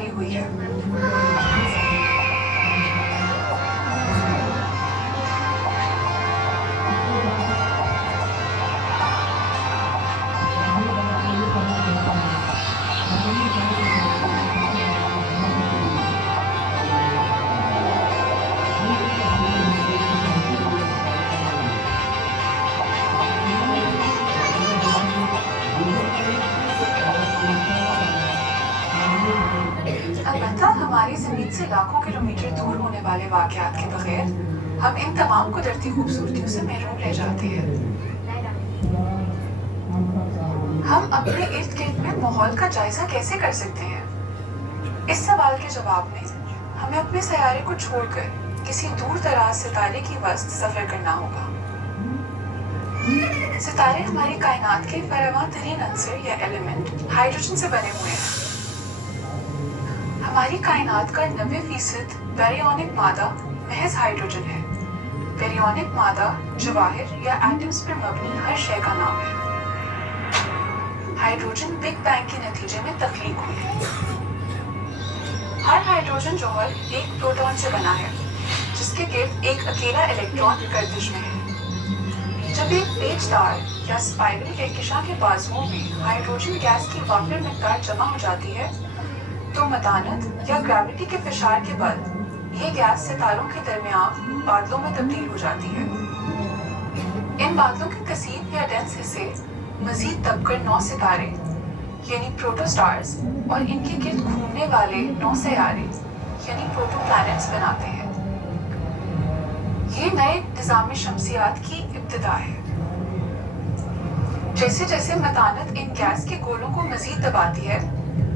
جاری ہوئی ہے۔ البتہ ہماری زمین سے لاکھوں کلومیٹر دور ہونے والے واقعات کے بغیر ہم ان تمام قدرتی خوبصورتیوں سے محروم رہ جاتے ہیں۔ ہم اپنے ارد گرد میں ماحول کا جائزہ کیسے کر سکتے ہیں؟ اس سوال کے جواب میں ہمیں اپنے سیارے کو چھوڑ کر کسی دور دراز ستارے کی وسط سفر کرنا ہوگا۔ ستارے ہماری کائنات کے فراواں ترین عنصر یا ایلیمنٹ ہائیڈروجن سے بنے ہوئے ہیں۔ ہماری کائنات کا 90% بیریونک مادہ محض ہائیڈروجن ہے۔ بیریونک مادہ جواہر یا ایٹمز پر مبنی ہر شے کا نام ہے۔ ہائیڈروجن بگ بینگ کے نتیجے میں تخلیق ہوئی ہے۔ ہر ہائیڈروجن جوہر ایک پروٹون سے بنا ہے جس کے گرد ایک اکیلا الیکٹران گردش میں ہے۔ جب ایک پیچدار یا اسپائرل کہکشاں کے بازوؤں میں ہائیڈروجن گیس کی وافر مقدار جمع ہو جاتی ہے تو متانت یا گریوٹی کے فشار کے بعد یہ گیس ستاروں کے درمیان بادلوں میں تبدیل ہو جاتی ہے۔ ان بادلوں کے کثیف یا ڈینس حصے مزید دب کر 9 ستارے یعنی پروٹو سٹارز اور ان کے گرد گھومنے والے 9 سیارے یعنی پروٹو پلانٹس بناتے ہیں۔ یہ نئے نظام شمسیات کی ابتدا ہے۔ جیسے جیسے متانت ان گیس کے گولوں کو مزید دباتی ہے،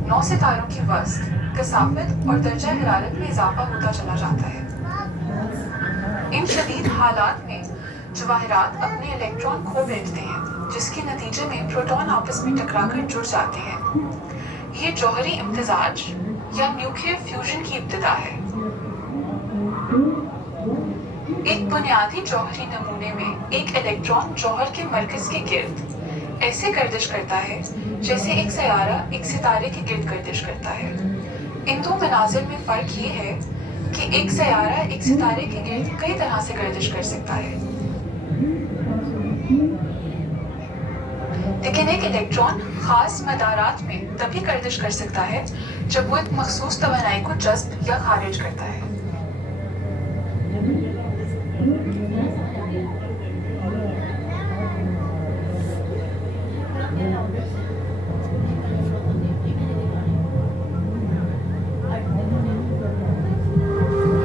9 ستاروں کی وسط، کثافت اور درجہ حرارت میں اضافہ ہوتا چلا جاتا ہے۔ ان شدید حالات میں جواہرات اپنے الیکٹران کھو بیٹھتے ہیں جس کے نتیجے میں پروٹون آپس میں ٹکرا کر جڑ جاتے ہیں۔ یہ جوہری امتزاج یا نیوکلیئر فیوژن کی ابتدا ہے۔ ایک بنیادی جوہری نمونے میں ایک الیکٹران جوہر کے مرکز کے گرد ایسے گردش کرتا ہے جیسے ایک سیارہ ایک ستارے کے گرد گردش کرتا ہے۔ ان دو مناظر میں فرق یہ ہے کہ ایک سیارہ ایک ستارے کے گرد کئی طرح سے گردش کر سکتا ہے، لیکن ایک الیکٹران خاص مدارات میں تبھی گردش کر سکتا ہے جب وہ ایک مخصوص توانائی کو جذب یا خارج کرتا ہے۔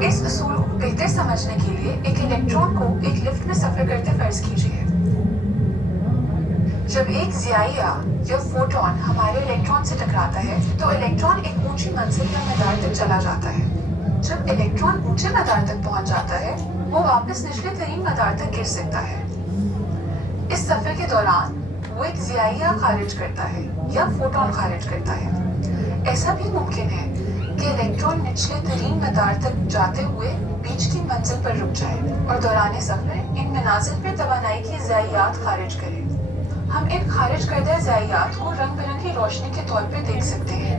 اس اصول کو بہتر سمجھنے کے لیے ایک الیکٹران کو ایک لفٹ میں سفر کرتے فرض کیجیے۔ جب ایک ضیائیہ یا فوٹون ہمارے الیکٹران سے ٹکراتا ہے تو الیکٹران ایک اونچی منزل یا مدار تک چلا جاتا ہے۔ جب الیکٹران اونچے مدار تک پہنچ جاتا ہے وہ واپس نچلے ترین مدار تک گر سکتا ہے۔ اس سفر کے دوران وہ ایک ضیائیہ خارج کرتا ہے یا فوٹون خارج کرتا ہے۔ ایسا بھی ممکن ہے کہ الیکٹران نچلے ترین مدار تک جاتے ہوئے بیچ کی منزل پر رک جائے اور دوران سفر ان منازل پر توانائی کی ضیائیات خارج کرے۔ ہم ان خارج کردہ ضیائیات کو رنگ برنگی روشنی کے طور پر دیکھ سکتے ہیں۔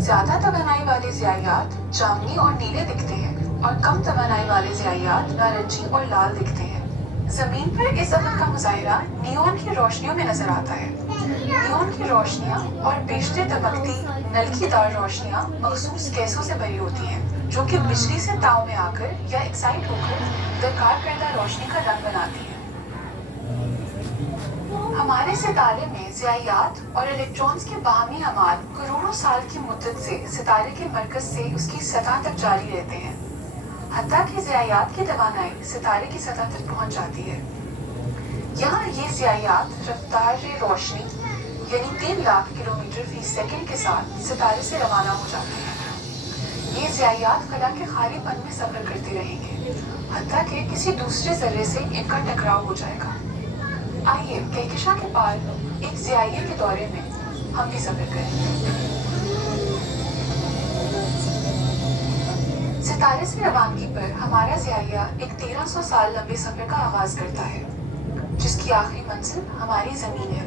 زیادہ توانائی والے ضیائیات جامنی اور نیلے دکھتے ہیں اور کم توانائی والے ضیائیات نارنجی اور لال دکھتے ہیں۔ زمین پر اس عمل کا مظاہرہ نیون کی روشنیوں میں نظر آتا ہے۔ نیون کی روشنیاں اور بیشتر دمکتی نلکی دار روشنیاں مخصوص گیسوں سے بھری ہوتی ہیں جو کہ بجلی سے تاؤ میں آ کر یا ایکسائٹ ہو کر درکار کردہ روشنی کا رنگ بناتی ہیں۔ ہمارے ستارے میں ضیائیات اور الیکٹرانز کے باہمی اعمال کروڑوں سال کی مدت سے ستارے کے مرکز سے اس کی سطح تک جاری رہتے ہیں، حتیٰ کہ ضیائیات کی توانائی ستارے کی سطح تک پہنچ جاتی ہے۔ یہاں یہ ضیائیات رفتار روشنی یعنی 3 لاکھ کلومیٹر فی سیکنڈ کے ساتھ ستارے سے روانہ ہو جاتے ہیں۔ یہ ضیائیات خلا کے خالی پن میں سفر کرتے رہیں گے حتیٰ کہ کسی دوسرے ذرے سے ان کا ٹکراؤ ہو جائے گا۔ آئیے کہکشاں کے پار ایک ضیائیے کے دورے میں ہم بھی سفر کریں۔ ستارے سے روانگی پر ہمارا ضیائیہ ایک 1300 سال لمبے سفر کا آغاز کرتا ہے جس کی آخری منزل ہماری زمین ہے۔